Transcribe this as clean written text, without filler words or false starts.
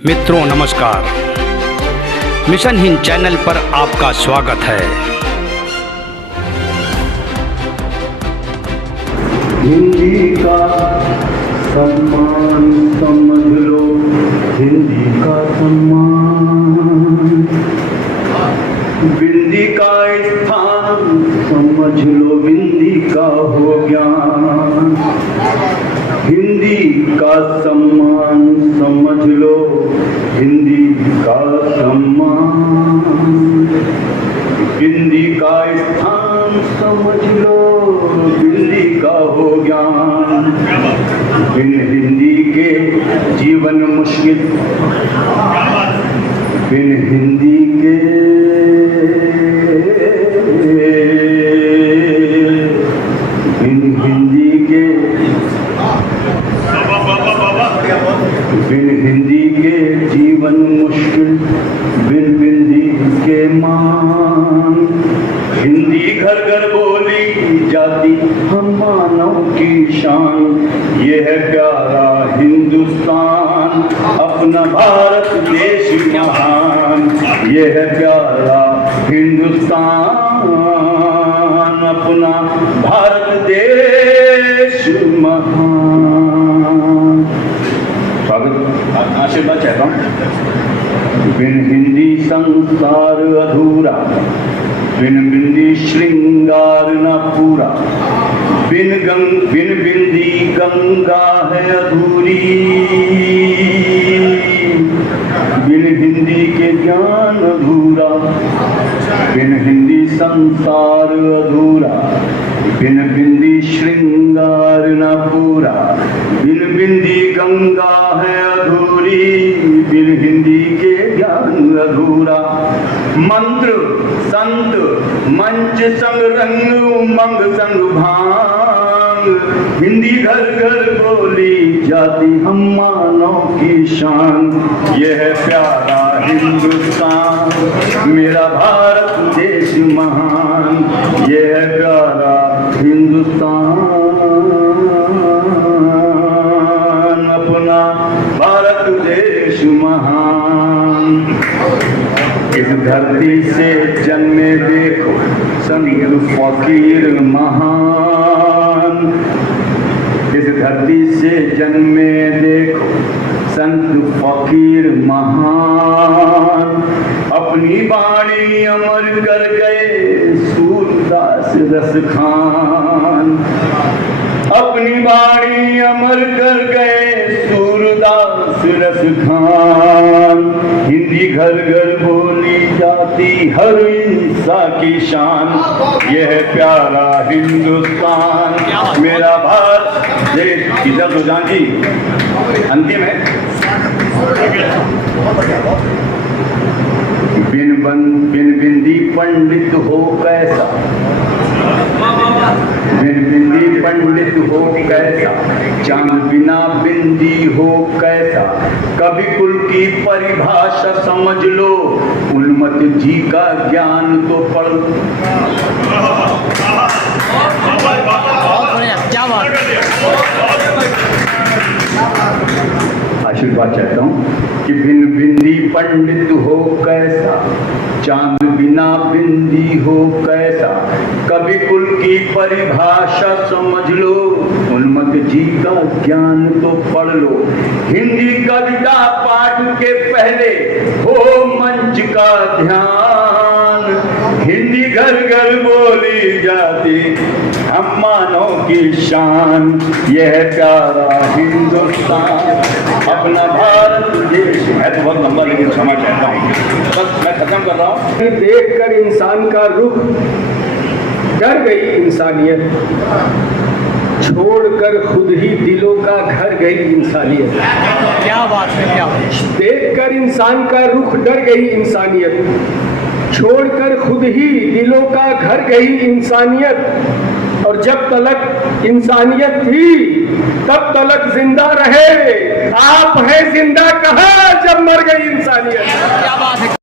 मित्रों नमस्कार, mission Hind channel पर आपका स्वागत है। हिंदी का सम्मान समझ लो, हिंदी का सम्मान, बिंदी का स्थान समझ लो, बिंदी का हो ज्ञान। हिंदी का सम्मान समझ लो, हिंदी का सम्मान, बिंदी का स्थान समझ लो, बिंदी का हो ज्ञान। बिन हिंदी के जीवन मुश्किल, बिन हिंदी के बिन हिंदी के बिन हिंदी के जीवन मुश्किल, बिन बिंदी के मान। हिंदी घर घर बोली जाती हम मानव की शान। ये है प्यारा हिंदुस्तान, अपना भारत देश महान। ये है प्यारा हिंदुस्तान, अपना भारत देश महान। स्वागत, आशीर्वाद चाहता हूँ। बिन हिंदी संसार अधूरा, बिन बिंदी श्रृंगार न पूरा। बिन बिंदी गंगा है अधूरी, बिन हिंदी के ज्ञान अधूरा। बिन हिंदी संसार अधूरा, बिन बिंदी श्रृंगार न पूरा। बिन बिंदी गंगा है अधूरी, बिन हिंदी के ज्ञान अधूरा। मंत्र संत मंच संग रंग, उमंग संग भांग। हिंदी घर घर बोली जाती हम मानव की शान। यह है प्यारा हिंदुस्तान, मेरा भारत देश महान। यह है प्यारा हिंदुस्तान, अपना भारत देश महान। इस धरती से जन्मे देखो संत फकीर महान। इस धरती से जन्मे देखो संत फकीर महान। अपनी वाणी अमर कर गए सूरदास रस खान। अपनी वाणी अमर कर गए सूरदास रस खान। हिंदी घर घर बोली जाती हर इंसान की शान। यह है प्यारा हिंदुस्तान, मेरा भारत देश। इधर सुजान जी अंतिम है। बिन बिंदी पंडित हो कैसा, बिन बिंदी पंडित हो कैसा। चांद बिना बिंदी हो कैसा। कवि कुल की परिभाषा समझ लो, उन्मत्त जी का ज्ञान तो पढ़। क्या बात। आशीर्वाद चाहता हूँ कि बिन बिंदी पंडित हो कैसा। चांद बिना बिंदी हो कैसा। कवि कुल की परिभाषा समझ लो, उन्मत्त जी का ज्ञान तो पढ़ लो। हिंदी कविता पाठ के पहले हो मंच का ध्यान। हिंदी घर घर बोली जाती हम मानव की शान। यह प्यारा हिंदुस्तान, अपना भारत देश है। तो बहुत लंबा लेकिन क्षमा चाहता हूँ, बस मैं खत्म कर रहा हूँ। देखकर इंसान का रुख डर गई इंसानियत, छोड़कर खुद ही दिलों का घर गई इंसानियत। क्या बात है, क्या बात। देखकर इंसान का रुख डर गई इंसानियत, छोड़कर खुद ही दिलों का घर गई इंसानियत। और जब तलक इंसानियत थी तब तलक जिंदा रहे। आप हैं जिंदा कहाँ जब मर गई इंसानियत। क्या बात है।